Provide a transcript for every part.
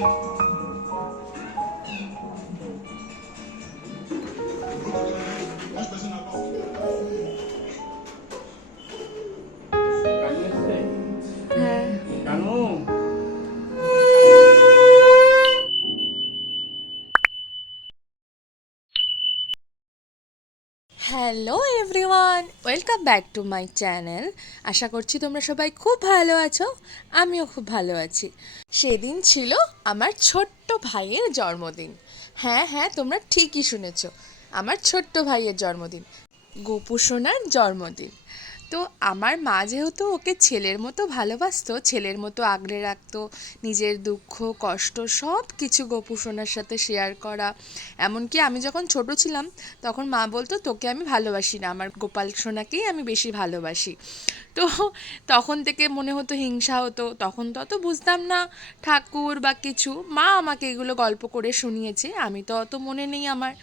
Kanu hello everyone welcome back to my channel আশা করছি তোমরা সবাই খুব ভালো আছো। আমিও খুব ভালো আছি। সেদিন ছিল আমার ছোট্ট ভাইয়ের জন্মদিন। হ্যাঁ হ্যাঁ তোমরা ঠিকই শুনেছ। আমার ছোট্ট ভাইয়ের জন্মদিন। গোপু সোনার জন্মদিন। তো আমার মা যেহেতু ওকে ছেলের মতো ভালোবাসতো, ছেলের মতো আগলে রাখতো, নিজের দুঃখ, কষ্ট সব কিছু গোপু সোনার সাথে শেয়ার করা। এমনকি আমি যখন ছোট ছিলাম, তখন মা বলতো, তোকে আমি ভালোবাসি না, আমার গোপাল সোনাকেই আমি বেশি ভালোবাসি। তো তখন থেকে মনে হতো, হিংসা হতো। তখন তো অত বুঝতাম না, ঠাকুর বা কিছু। মা আমাকে এগুলো গল্প করে শুনিয়েছে, আমি তো অত মনে নেই আমার।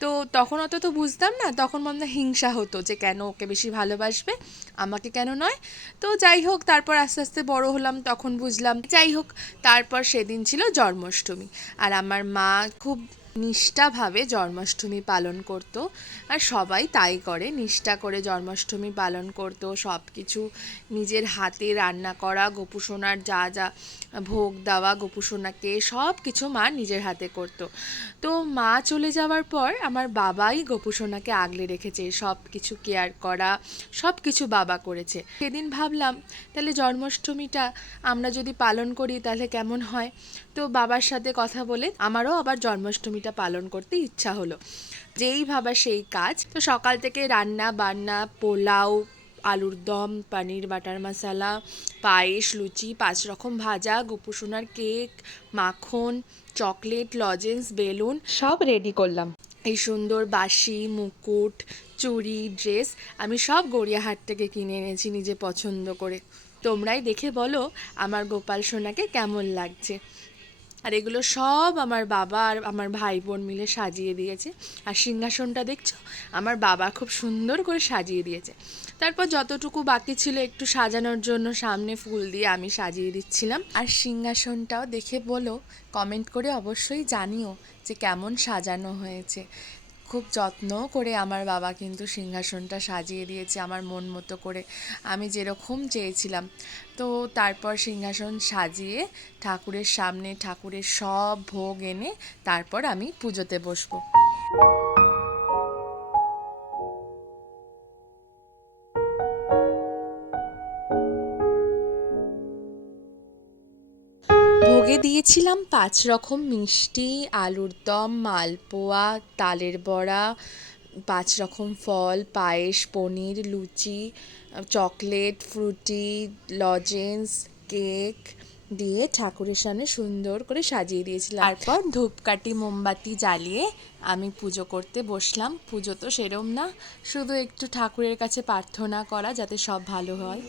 তো তখন অত তো বুঝতাম না, তখন মনে হিংসা হতো যে কেন ওকে বেশি ভালোবাসবে, আমাকে কেন নয়। তো যাই হোক, তারপর আস্তে আস্তে বড় হলাম, তখন বুঝলাম, যাই হোক, তারপর সেদিন ছিল জন্মাষ্টমী। আর আমার মা খুব নিষ্ঠাভাবে জন্মাষ্টমী পালন করত আর সবাই তাই করে, নিষ্ঠা করে জন্মাষ্টমী পালন করত সব কিছু নিজের হাতে রান্না করা, গোপুসোনার যা যা ভোগ দেওয়া, গোপুসোনাকে সব কিছু মা নিজের হাতে করত। তো মা চলে যাওয়ার পর আমার বাবাই গোপুসোনাকে আগলে রেখেছে সব কিছু কেয়ার করা সব কিছু বাবা করেছে। সেদিন ভাবলাম, তাহলে জন্মাষ্টমীটা আমরা যদি পালন করি তাহলে কেমন হয়? তো বাবার সাথে কথা বলে আমারও আবার জন্মাষ্টমীটা পালন করতে ইচ্ছা হলো। যেই ভাবা সেই কাজ। তো সকাল থেকে রান্না বান্না পোলাও আলুর দম পনির বাটার মশলা পায়েস লুচি পাঁচ রকম ভাজা গোপুসোনার কেক মাখন চকলেট লজেন্স বেলুন। সব রেডি করলাম। এই সুন্দর বাসি মুকুট চুড়ি ড্রেস আমি সব গড়িয়াহাট থেকে কিনে এনেছি নিজে পছন্দ করে। তোমরাই দেখে বলো আমার গোপাল সোনাকে কেমন লাগছে। আর এগুলো সব আমার বাবা আর আমার ভাই বোন মিলে সাজিয়ে দিয়েছে। আর সিংহাসনটা দেখছ? আমার বাবা খুব সুন্দর করে সাজিয়ে দিয়েছে। তারপর যতটুকু বাকি ছিল একটু সাজানোর জন্য সামনে ফুল দিয়ে আমি সাজিয়ে দিচ্ছিলাম। আর সিংহাসনটাও দেখে বলো কমেন্ট করে অবশ্যই জানিও যে কেমন সাজানো হয়েছে। খুব যত্ন করে আমার বাবা কিন্তু সিংহাসনটা সাজিয়ে দিয়েছে আমার মন মতো করে। আমি যেরকম চেয়েছিলাম। তো তারপর সিংহাসন সাজিয়ে ঠাকুরের সামনে ঠাকুরের সব ভোগ এনে তারপর আমি পুজোতে বসবো। ভোগে দিয়েছিলাম পাঁচ রকম মিষ্টি আলুর দম মালপোয়া তালের বড়া পাঁচ রকম ফল পায়েস পনির লুচি চকলেট ফ্রুটি লজেন্স কেক দিয়ে ঠাকুরের সামনে সুন্দর করে সাজিয়ে দিয়েছিলাম। তারপর ধূপকাঠি মোমবাতি জ্বালিয়ে আমি পুজো করতে বসলাম। পুজো তো সেরম না শুধু একটু ঠাকুরের কাছে প্রার্থনা করা যাতে সব ভালো হয়।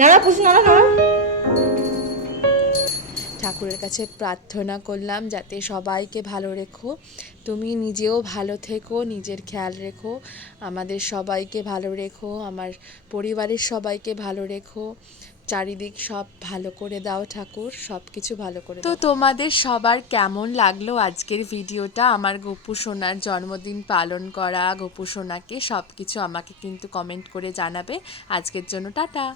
নাড়া পুষি নাড়া নাড়া। ঠাকুরের কাছে প্রার্থনা করলাম যাতে সবাইকে ভালো রেখো। তুমি নিজেও ভালো থেকো নিজের খেয়াল রেখো। আমাদের সবাইকে ভালো রেখো আমার পরিবারের সবাইকে ভালো রেখো। চারিদিক সব ভালো করে দাও ঠাকুর সব কিছু ভালো করে তো তোমাদের সবার কেমন লাগল আজকের ভিডিওটা? আমার গপু সোনার জন্মদিন পালন করা গপু সোনাকে সব কিছু আমাকে কিন্তু কমেন্ট করে জানাবে। আজকের জন্য টাটা।